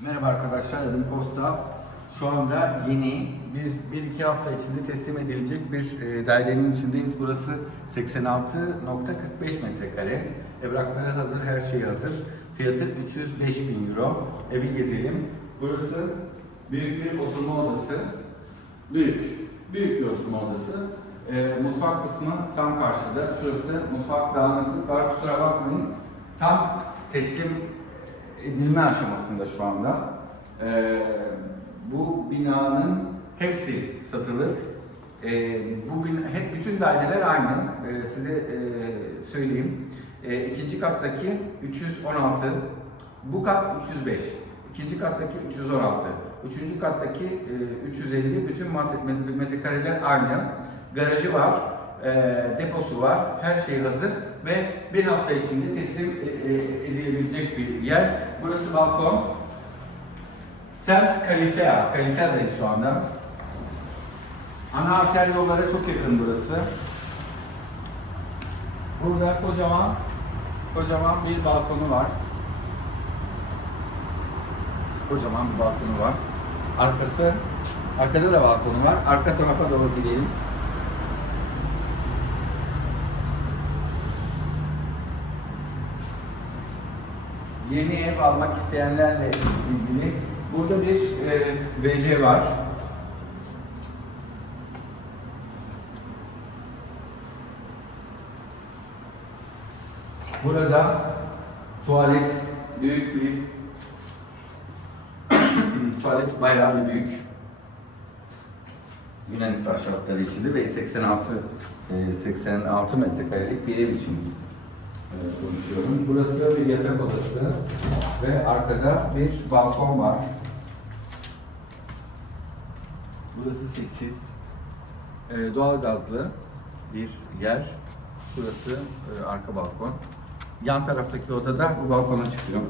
Merhaba arkadaşlar, adım Costa. Şu anda yeni, bir, bir iki hafta içinde teslim edilecek bir e, dairenin içindeyiz. Burası 86.45 metrekare. Evrakları hazır, her şey hazır. Fiyatı 305 bin euro. Evi gezelim. Burası büyük bir oturma odası. Büyük, büyük bir oturma odası. E, mutfak kısmı tam karşıda. Şurası mutfak dağınıklık var, kusura bakmayın. Tam teslim edilme aşamasında şu anda. Ee, bu binanın hepsi satılık. Ee, bu bina, hep bütün daireler aynı. Ee, size e, söyleyeyim. Ee, ikinci kattaki 316, bu kat 305. İkinci kattaki 316. Üçüncü kattaki e, 350. Bütün metrekareler aynı. Garajı var, e, deposu var, her şey hazır ve bir hafta içinde teslim e, e, edilebilecek bir yer. Burası balkon. Semt Kalifea, Kalifea'dayız şu anda. Ana arter yollara çok yakın burası. Burada kocaman, kocaman bir balkonu var. Kocaman bir balkonu var. Arkası, arkada da balkonu var. Arka tarafa doğru gidelim. Yeni ev almak isteyenlerle ilgili burada bir e, WC var. Burada tuvalet büyük bir tuvalet bayağı bir büyük. Yunanistan şartları içinde ve 86 e, 86 metrekarelik bir ev için e, konuşuyorum. Burası bir yatak odası ve arkada bir balkon var. Burası sessiz, e, doğal gazlı bir yer. Burası e, arka balkon. Yan taraftaki odada bu balkona çıkıyor.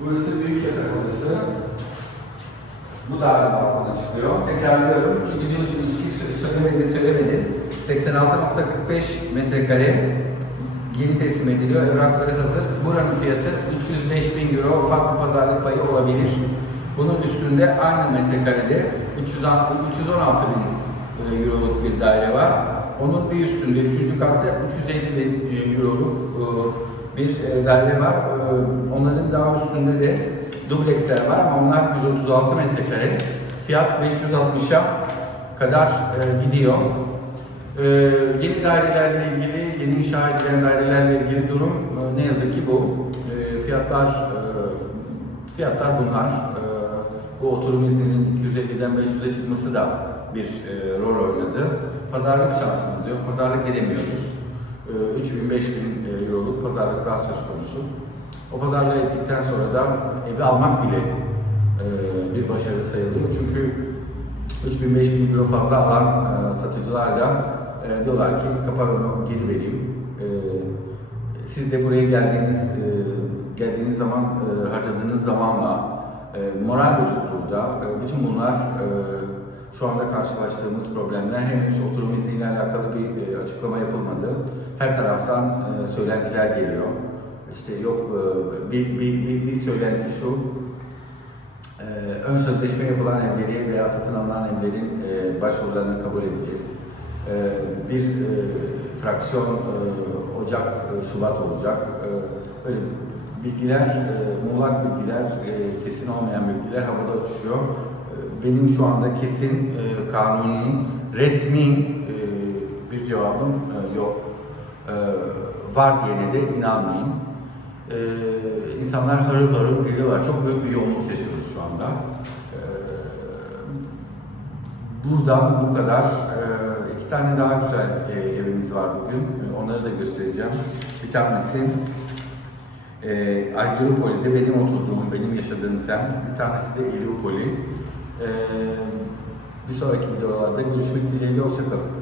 Burası büyük yatak odası. Bu da balkona çıkıyor. Tekrarlıyorum çünkü diyorsunuz ki sö- söylemedi söylemedi. 86.45 metrekare yeni teslim ediliyor. Evrakları hazır. Buranın fiyatı 305 bin euro. Ufak bir pazarlık payı olabilir. Bunun üstünde aynı metrekarede 316 316 bin e, euroluk bir daire var. Onun bir üstünde 3. katta 350 bin e, euroluk e, bir daire var. Onların daha üstünde de dubleksler var ama onlar 136 metrekare. Fiyat 560'a kadar e, gidiyor. E, yeni dairelerle ilgili, yeni inşa edilen dairelerle ilgili durum e, ne yazık ki bu. E, fiyatlar e, fiyatlar bunlar. E, bu oturum izninin 250'den 500'e çıkması da bir e, rol oynadı. Pazarlık şansımız yok, pazarlık edemiyoruz. E, 3000 5000 euroluk pazarlıklar söz konusu. O pazarlığı ettikten sonra da evi almak bile e, bir başarı sayılıyor. Çünkü 3000-5000 euro fazla alan e, satıcılar da e, diyorlar ki kapar onu geri vereyim. E, siz de buraya geldiğiniz e, geldiğiniz zaman e, harcadığınız zamanla e, moral bozukluğu da e, bütün bunlar e, şu anda karşılaştığımız problemler henüz oturum izniyle alakalı bir e, açıklama yapılmadı. Her taraftan e, söylentiler geliyor. İşte yok e, bir, bir, bir, bir söylenti şu, e, ön sözleşme yapılan evleri veya satın alınan evlerin e, başvurularını kabul edeceğiz. Bir fraksiyon Ocak, Şubat olacak. Böyle bilgiler, muğlak bilgiler, kesin olmayan bilgiler havada uçuşuyor. Benim şu anda kesin, kanuni, resmi bir cevabım yok. Var diyene de inanmayın. Ee, insanlar harıl harıl geliyorlar. Çok büyük bir yoğunluk yaşıyoruz şu anda. Ee, buradan bu kadar. Ee, iki tane daha güzel e, evimiz var bugün. Onları da göstereceğim. Bir tanesi e, Argyropoli'de benim oturduğum, benim yaşadığım semt. Bir tanesi de Eliopoli. Ee, bir sonraki videolarda görüşmek dileğiyle hoşçakalın.